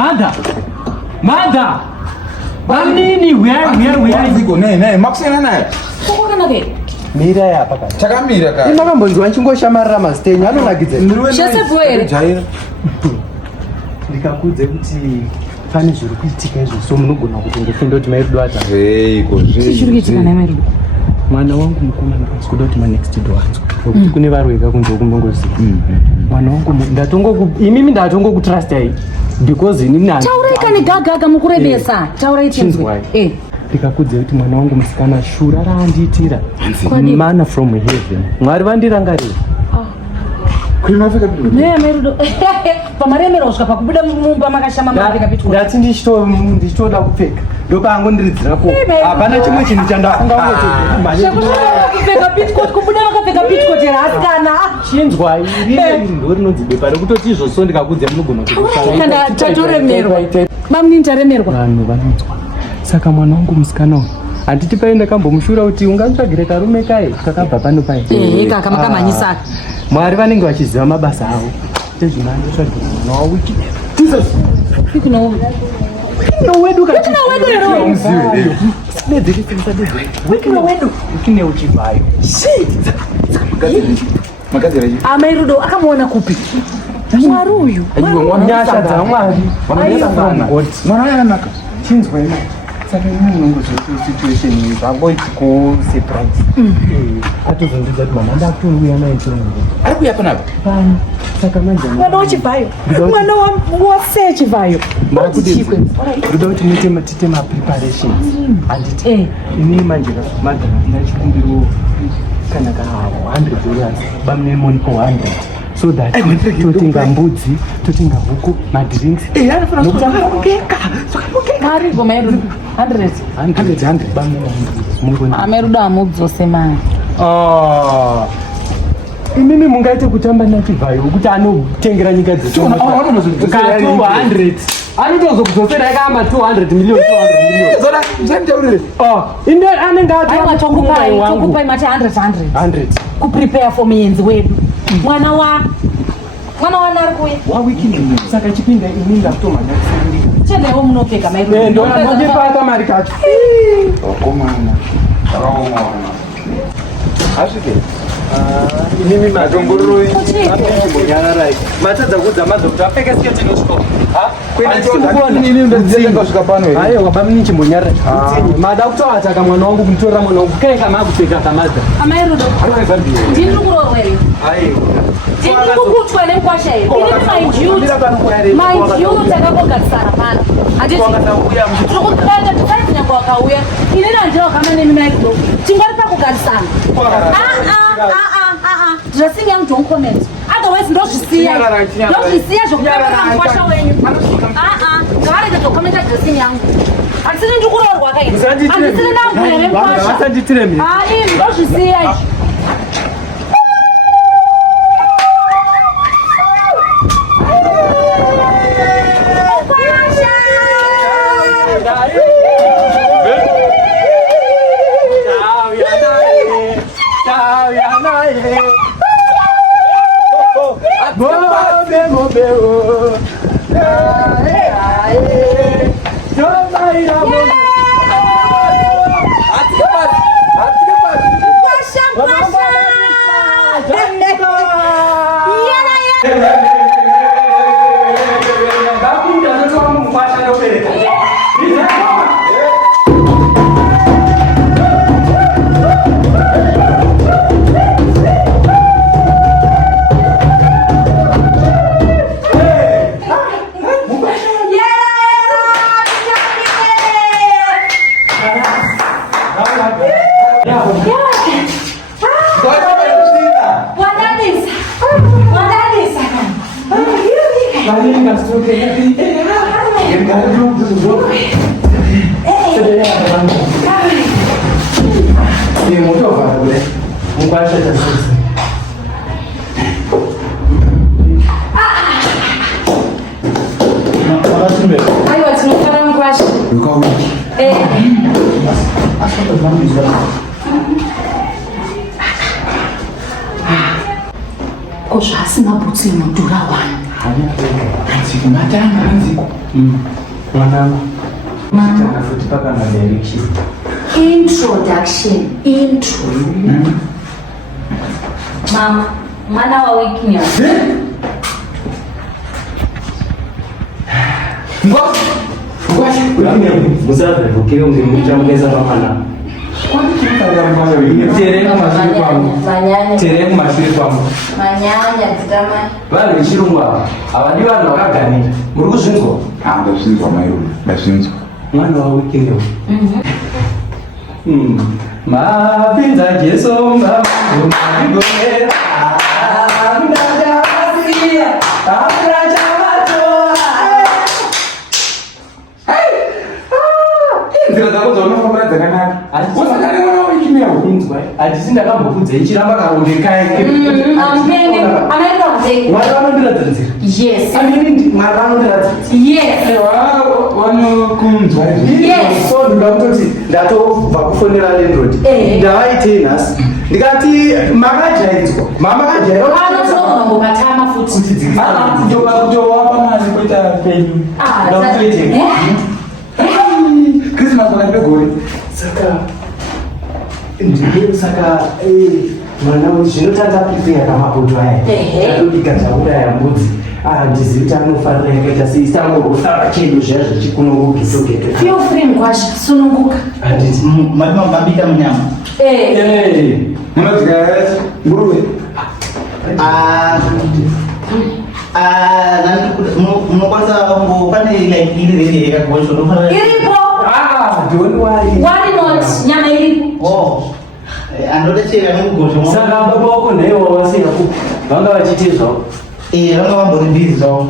Mother. Banini, where is it going? Nee, Maxena naye. Kokona ke. Mira hapa kaka. Chakamira kaka. Ina ngambonzi wanchingoshamara mastenya anonakidze. Shese bwere. Jaira. Ndikakudze kuti pane zviri kuitika izvo so munogona kuti ndofunde kuti mairudo ata. Hey, kozve. Zviri kuitika na mairudo. Mwana wangu mukomana kuda kuti manext door wangu. Kuti kune varweka kunze kumbongoziva. Mwana wangu imimi ndatongokutrust hai. Because ini nani. Tauraika ni gaga mukurebesa. Taurai chinzwa. Ndikakudze kuti mwana wangu musikana shura raandiitira. Mana from heaven. Mwari vandirangarira. Kuimafika bidu. Ne mairudo. Pamaremero usvika pakubuda mumba makashama mavika pitwa. Ndati ndichitoda kupfeka. Ndopangu ndiridzirapo. Hapana chimwe chinhu chandafunga kuti. Kupfeka pitcoat kubuda makapfeka pitcoat rasikana. Chinzwa iri ndinonzi bepa rekutoti izvozvo ndikakudze munogona kuti. Kana tatoremerwa. Bamuni taremerwa. Vanhu vanonzwa. Saka mwana wangu musikana uyu handiti paenda kambomushura kuti ungatsvagire karume kai kakabva pano pai. Kaka makamhanyisa. Mwari vanenge vachiziva mabasa avo. Tezvinandotsvagira mwana waWicknell. Jesus. Wicknell. Wicknell wedu kati. Wicknell wedu. Wicknell Chivhayo. Shit. Magazira hivi. Mairudo akamuona kupi? Mwari uyu. Nyasha dza Mwari. Mwana yanaka. Chinzwa ina. Saka inongo situation iyi vangoiti ku surprise. Atozondidza kuti mama ndakutouya naye chongo. Ari kuya panapa? Pani. Saka manje. Mwana waChivhayo. Mwana wase Chivhayo. Ndikuti ndoda kuti muite ma preparations. Handiti. Ini manje magana ndinachikumbiro kana ka $100 bamune money for 100. So that totenga mbudzi, totenga huku, madrinks. Nokuti akakeka. Mari gomairudo 100 bamune. Amairudo amudzose mari. Imimi mungaite kutamba naChivhayo kuti anotengera nyika dzetu. Ka 200. Anotozokudzosera akamba 200 million. Zona msanditaurire. Inde anenge Aiwa tongupai mati 100. Kuprepare for muenzi wedu. Mwana wana kuye. Wicknell. Saka chipinda ini ndakutomanya kusindika. Chenewo munopfeka mairudo. Ndo ndipata mari kacho. Komana. Raumana. Asvike. Inimi madongoroi. Chimbonyararai. Matadza kudza madokta apfeka sketi inosvika. Kwenda chikuona. Ini ndinenge kusvika pano here. Aiwa baba chimbonyararai. Mada kutoataka mwana wangu kumtora mwana wangu kai kama kupfeka kamadza. Amairudo. Ndiri kurorweri. Aiwa. Ndiri kukutwa nekwasha here. Mind you takabogarisana pano. Handiti. Tokutanga tutaiti nyangwa wakauya. Inini handira kama nemi mairudo. Tingari pakugarisana. Dressing yangu don't comment. Otherwise ndozvisiya zvokutanga mukwasha wenyu. Ngavarege tokomenta dressing yangu. Handisini ndikurorwa kai. Handisini ndambuya nemukwasha. Vasanditire mimi. Ndozvisiya izvi. Aiwa tinofara mukwasha. Ko zvasina butsi mudura wani. Hanziko matanga hanziko. Mwanangu. Mama futhi paka na direction. Introduction. Intro. Mama, mwana wa Wicknell. Musabe bukire ungemujameza mama. Teremu mashuri kwangu Manyanya titamani vale chirungwa abandi vanhu vakaganira muri kuzvinzwa Ndazvinzwa mai ndazvinzwa. mwana wa Wicknell mapinza jeso mbaigomera mdajavasiya akurachavatoa Nzira dzako dzaunofambira dzakanaka. Usakane mwana waWicknell. hatisi ndakambofudza ichiramba karongekaeke mwari vanondiradza nzira Yes. anini mwari vanondiradza Yes. Vanokunzwa so ndoda kutoti ndatobva kufonera landlord ndavaitei nhasi ndikati makajaidzwa Anotongombatama futhi. kutowapa mari kuita penyu Christmas vakapegori. saka ndiyo saka mwana zvinotanga prepare kamapoto aya atobika zvauraya mbudzi ndizivi kuti anofanira yakaita sei sitangorosara chenyu zviya zvichikunongogeto Feel free mkwasha sununguka. handiti mabika munyama Munodya nguruve. munokwanisa pane like iri yakagosho ndofanira Iripo. don't worry Why not? Nyama iripo. andodechera nemugosho saka baba vako nhaiwa wasiya ku vanga vachiite zvavo vanga vambori bhizi zvavo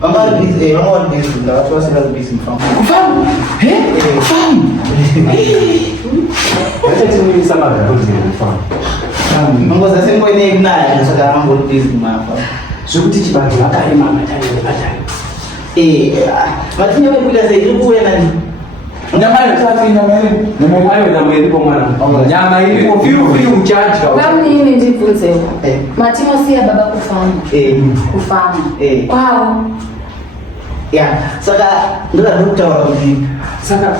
vanga vari bhizi ndakati vasira bhizi mufamu vachatimuyisa magaroziremufamu nongoza sengoinekunaya saka vambori bhizi mumafa zvekuti chibantu vakarema mataivatari matinye vaikuita sei iri kuuya nani nyama iripo mwana nyama iripo firufiri uchadya Kamini ndibvunzewo. Matinosiya baba kufama. Kwao. saka ndodari kutaura kuti saka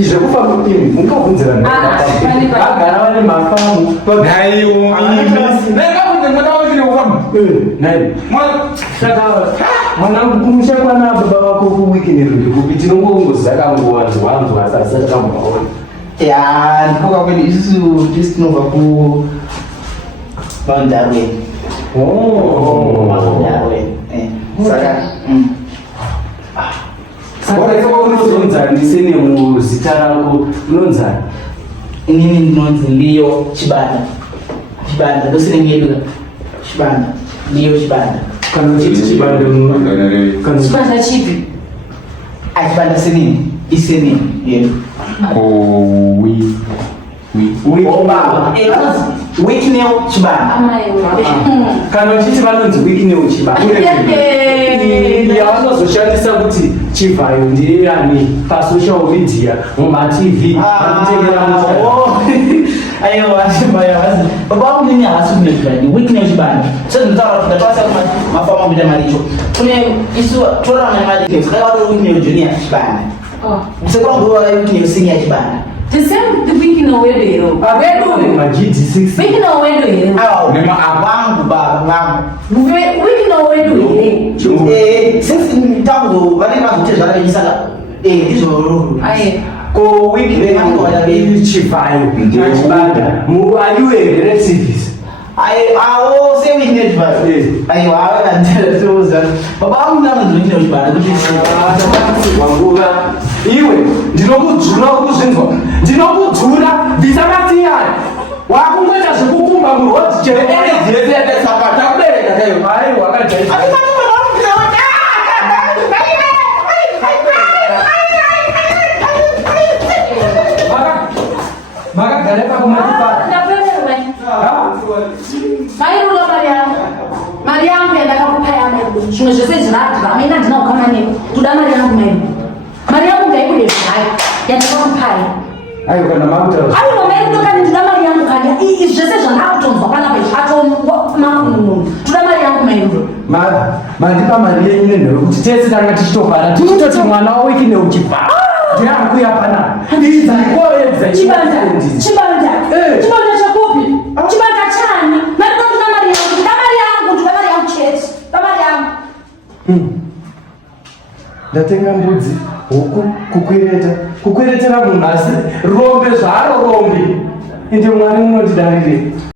zvekufamba imi mungabvunzira agara vane mafamu saka mwanangu kumusha kwana baba vako kuWicknell ndikupi tinongongozvakangowanzwanzwa asati takamboaona ndikoka kwedi isusu tisi tinobva kuvandarweni saka unozonzani sene muzita rako unonzani inini ndinonzi Liyo Chibanda ndosinenyedula Chibanda Liyo Chibanda kana uchiti chibanda Chibanda chipi? Chibanda senini isenini yedu Wicknell Chibanda kana uchiti vanonzi Wicknell Chibanda yavanozoshandisa kuti Chivhayo ndiyani pasocial media mumatv vanotengera aiwa baba wangu mimi hawasi kunekani Wicknell Chibanda sasa nitawa tutapasa mafama bila malicho kune isu tora na mali sasa watu Wicknell Junior Chibanda sasa kwa ndo Wicknell Senior Chibanda The same the Wicknell wedo hero. GD6 Wicknell wedo hero. Nema abangu baba wangu Wicknell wedo hero. Since nitabu wale mazutezwa wale misala hizo Aye. ko Wicknell Chivhayo Chibanda are you a relative awo se Wicknell Chibanda ayo awe antele tuza baba wangu na Wicknell Chibanda wanguva iwe ndinokudzura kuzvinzwa ndinokudzura ndisamatiyani wakungoita zvekukumba murwadzi chereaiwakajai makagare pakumatipaa Mairula mari yangu yandakakupa yamedu zvimwe zvose zvinadhira amene ndinaukamaneko kuda mari yangu mairu mari yangu ngaikude zvayo yandakakupai Ayo kana makuta. Ayo mama yedu kani tuna mali yangu kani. Izvi zvese zvandakutonzwa panapa izvi mamunhu. Tuna mali yangu mairo. Mandipa mari yenyu nenhero kuti tese tanga tichitobara tichitoti mwana waWicknell uchibva. Ndiyakuya pana. Ndidza koedza. Chibanda chakopi. Chibanda chani. Mari tuna mali yangu. Tuna mali yangu chete. Tuna mali yangu. Ndatenga mbudzi, huku, kukweretera munhu asi rombe zvaro rombe. Ende Mwari munondidarire.